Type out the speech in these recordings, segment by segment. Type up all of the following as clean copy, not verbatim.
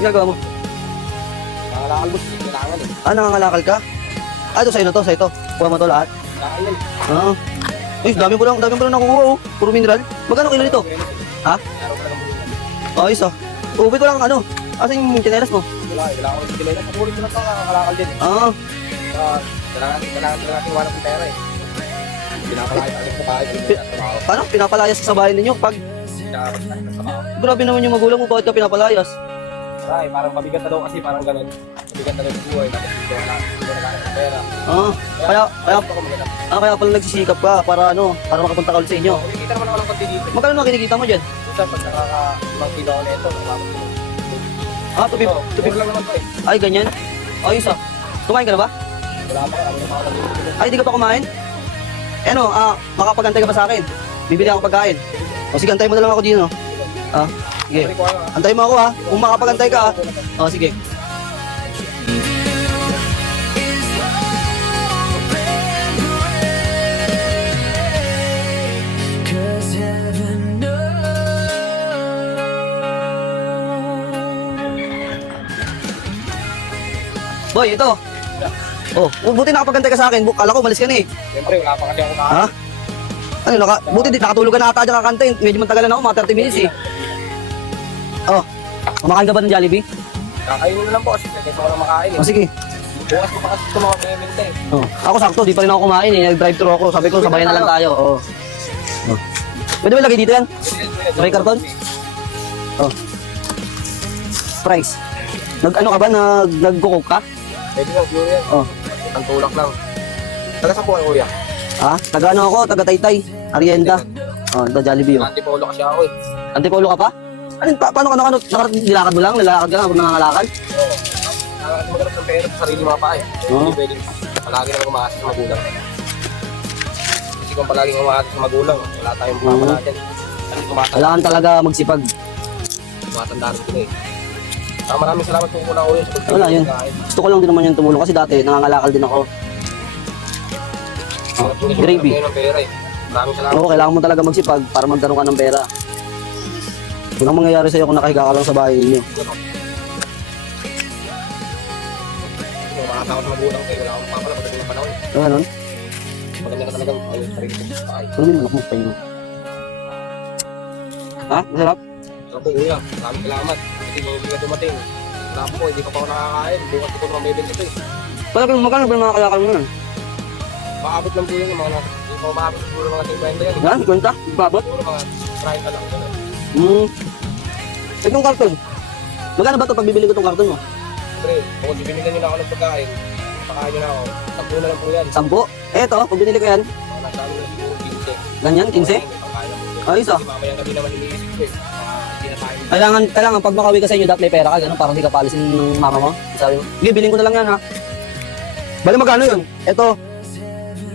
Ginagawa mo? Nangalakal boss, kailangan eh. Ah, nangangalakal ka? Ah, ito sa'yo na to, sa'yo to. Kuha mo to lahat. Kailangan yan. Ah. Uy, dami mo lang nakukuha oh. Puro mineral. Magkano kilo nito? Ha? Araw pa lang mo. Ayos ah. Ubit ko lang ano. Asan yung chinelas mo? Wala, kailangan ko sila. Papulit ko na ito, nangangalakal din. Ah. Kailangan natin wala ng pera eh. Pinapalaya natin sa bahay. Paano? Pinapalayas ka sa bahay ninyo? Pag grabe naman yung magulang mo, bakit ka pinapalayas? Ay, parang pabigat na daw kasi parang ganun. Pabigat na daw sa buhay. Tapos dito wala ng pera. Ah. Kaya ako maganda. kaya pala nagsisikap ka para ano, para makapunta ka ulit sa inyo. Kumikita naman ako ng konti dito. Magkano na kinikita mo dyan? Minsan pag nakaka-ibang kilo ako nito, nakaka-kilo. Ah, Tubig lang naman to eh. Ay, ganyan. Ayos ah. Kumain ka na ba? Wala pa, kami yung mga nalilito. Ay, di ka pa kumain? Eh no, makapagantay ka pa sa akin. Bibili ako pagkain. O sige, antay mo na lang ako dito. Ah, sige. Antay mo ako ha. Kung makapagantay ka ha. O sige. Boy, ito. Oh, buti nakapagantay ka sa akin. Kala ko, malis ka na eh. Siyempre, wala pa kasi ako Ha? Ano, buti nakatulog ka na ata dyan kakantay. Medyo matagalan ako, mga 30 minutes eh. Oh, kumakain ka ba ng Jollibee? Kakainin na lang po kasi gusto ko lang makain eh. O sige. Bukas ko pa kasi tumawag na yung mente eh. Oh, ako sakto, di pa rin ako kumain eh. Nag-drive-thru ako. Sabi ko, sabayan na lang tayo. Oh. Oh. Pwede ba lagay dito yan? May karton? Oh. Price. Nag-ano ka ba? Nag-cook ka? Pwede lang, siguro yan. Oh. Ang tulak lang. Taga saan po kayo kuya? Ha? Taga-ano ako? Taga-Taytay. Arienda. Oh, ito Jollibee oh. Antipolo kasi ako eh. Antipolo ka pa? Ano, paano ka nilakad mo lang? Nilalakad ka habang nangangalakal? Oo. Maghanap ng pera sa sarili mga pa eh. Oo. Hindi pwedeng palagi naman umaasa sa magulang. Kasi kung palaging umaasa sa magulang, wala tayong pamala dyan. Kasi Kailangan talaga magsipag. tumatandaan sila eh. Maraming salamat po kuna ulit sa pagpili. Wala yun. Gusto ko lang din naman yung tumulong kasi dati nangangalakal din ako. Oh, gravy. Ng pera eh. Maraming salamat. Oo, kailangan mo talaga magsipag para magkaroon ka ng pera. Walang mangyayari sa'yo kung nakahiga ka lang sa bahay ninyo. Kung umaasa ako sa magulang kayo, wala akong papala pagdating ng panahon. Ano ganun? Maganda na talagang ayun sa sarili ko sa bahay. Ano yung anak mo? Paino. Ha? Masarap? Ako po kuya, maraming salamat. Kasi yung hindi ka dumating. Wala po, hindi pa ako nakakain. Bukas ko naman bibig ito eh. Magkano ba yung mga kalakal mo nun? Maabot lang po yun yung mga hindi ko maabot siguro mga 50 yan. Yan? Kwenta? Babot? Siguro mga 30 lang. Ganun. Itong karton. Magkano ba ito pag bibili ko itong karton mo? Siyempre, kung bibinilan nyo na ako ng pagkain, pakain nyo na ako. 10 na lang po yan. 10? Eto, pag binili ko yan, Mga nasa amin na siguro 15. ganyan, 15? Pagkain lang po yan. Ayos ah. Kasi mamaya gabi naman iniisip ko eh. Hindi na tayo. Kailangan pag makawi ka sa inyo, dapat may pera ka, gano'n, parang hindi ka palisin ng mama mo. Sabi mo, sige, bilhin ko na lang yan ha. Bali magkano yun? Ito,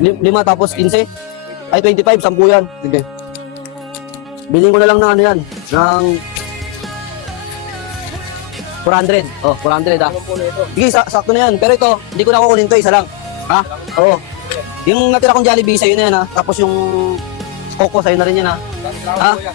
5 tapos 15? Ay, 25, 10 yan. Sige. Bilhin ko na lang ng ano yan, ng 400. Oh, 400 ha. Ano po na ito? Sige, sakto na yan. Pero ito, hindi ko na kukunin to, isa lang. Ha? Oo. Yung natira kong Jollibee, sa'yo na yan ha. Tapos yung Coco, sa'yo na rin yan ha. Maraming salamat Ah? kuya.